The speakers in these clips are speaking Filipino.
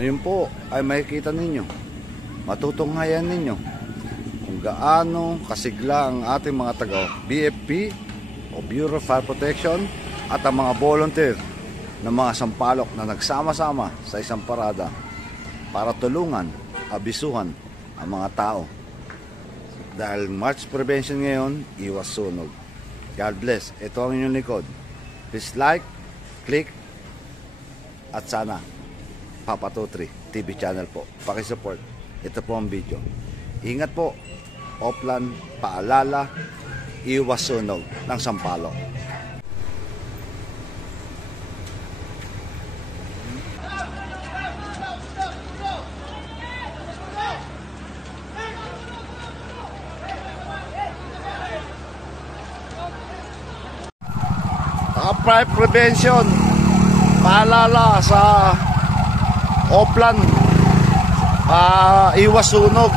Ngayon po ay makikita ninyo, matutunghayan ninyo kung gaano kasigla ang ating mga taga BFP o Bureau of Fire Protection at ang mga volunteer ng mga sampalok na nagsama-sama sa isang parada para tulungan, abisuhan ang mga tao. Dahil March Prevention ngayon, iwas sunog. God bless. Ito ang inyong likod. Please like, click, at sana Papa Tutri TV channel po. Pakisupport. Ito po ang video. Ingat po. Oplan, paalala, iwas sunog ng sampalok. Fire prevention, paalala sa Oplan, iwas sunog.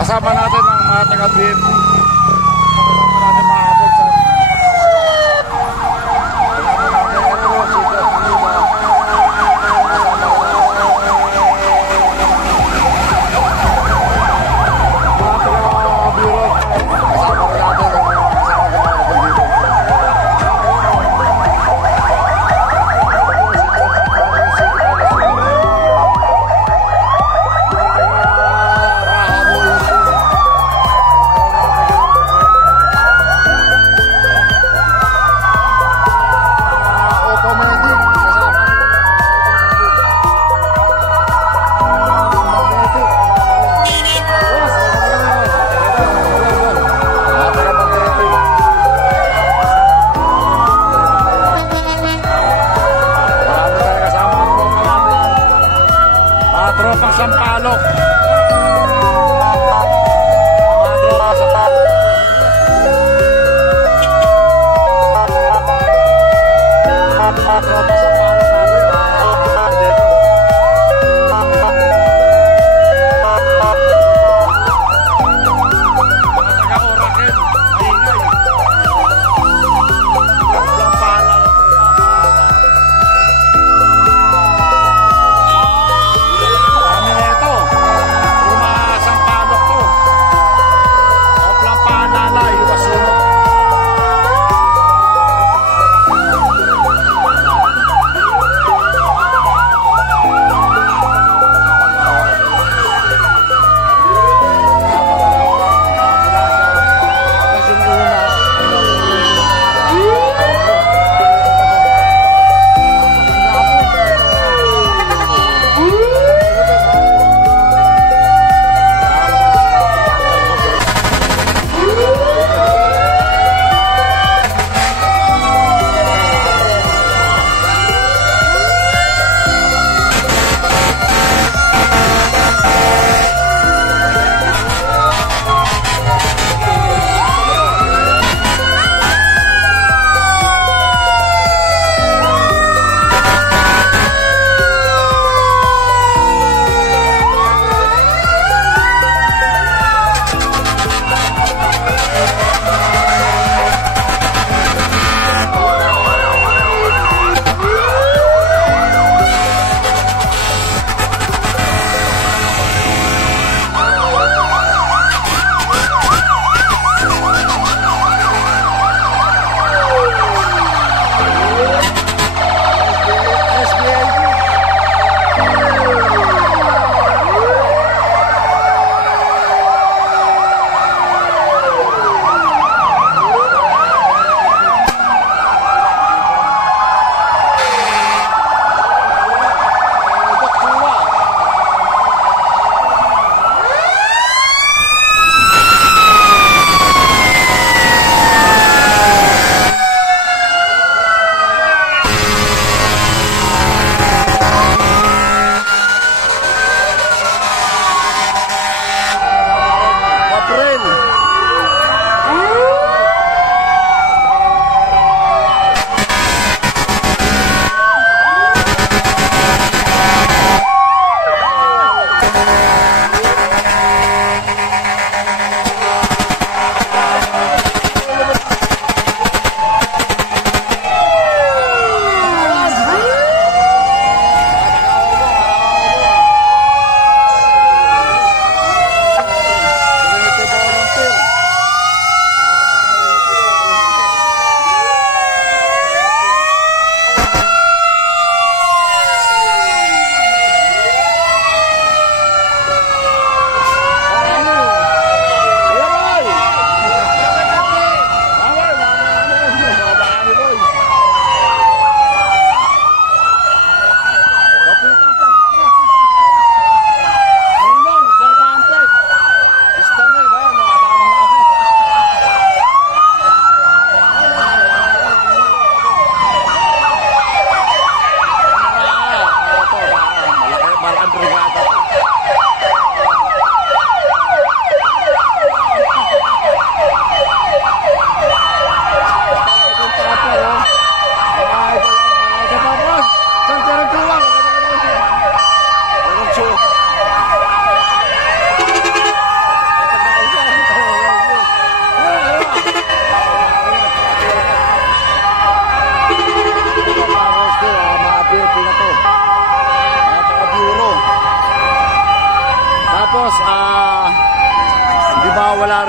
Kasama natin ang mga taga-BFP. Kasama natin mga kapatid. Tropang sampalok.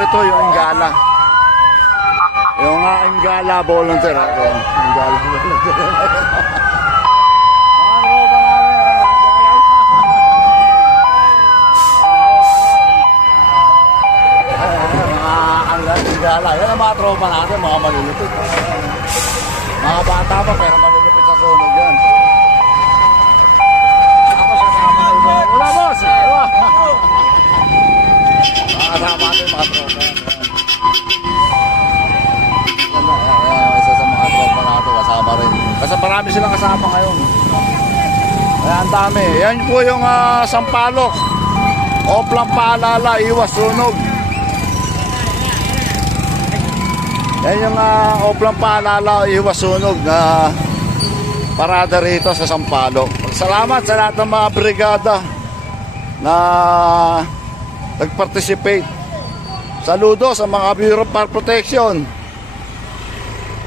ito yung Ingala. Yung Ingala volunteer. Ito, Ingala volunteer. Ingala. Yan ang mga tropa natin, mga malulupit. Mga bata pa, pero malulupit sa sunog yan. Ako sa naman. Wala, boss! Wala! Kasama natin mga tropa yan. Isa sa mga tropa natin, kasama rin. Kasi marami silang kasama ngayon. Kaya ang dami. Yan po yung Sampaloc. Oplang paalala, iwas sunog. Yan yung Oplang paalala, iwas sunog na parada rito sa Sampaloc. Salamat sa lahat ng mga brigada na nag-participate. Saludo sa mga Bureau of Fire Protection.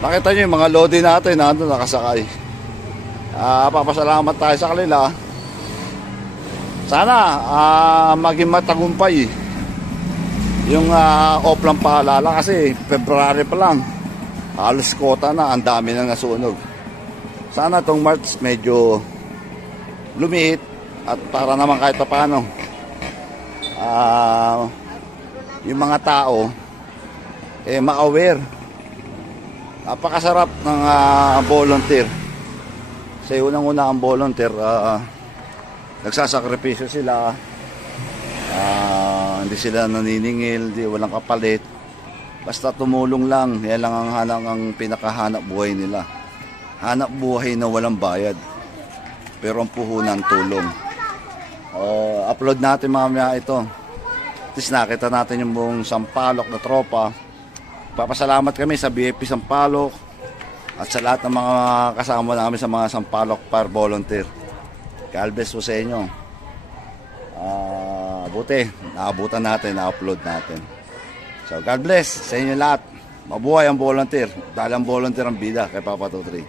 Nakita nyo yung mga lodi natin nandun nakasakay. Papasalamat tayo sa kanila. Sana maging matagumpay yung Oplang paalala kasi February pa lang halos kota na, ang dami na nasunog. Sana itong March medyo lumiit at para naman kahit pa paano yung mga tao ma-aware. Napakasarap ng volunteer. Kasi unang-una ang volunteer nagsasakripisyo sila. Hindi sila naniningil, walang kapalit. Basta tumulong lang. Yan lang ang pinakahanap buhay nila. Hanap buhay na walang bayad. Pero ang puhunan tulong. Upload natin mamaya ito. At least nakita natin yung buong Sampaloc na tropa. Papasalamat kami sa BFP Sampaloc at sa lahat ng mga kasama namin sa mga Sampaloc Fire Volunteer. God bless po sa inyo. Buti, naabutan natin, na-upload natin. So God bless sa inyo lahat. Mabuhay ang volunteer. Dahil ang volunteer ang bida kay Papa 23.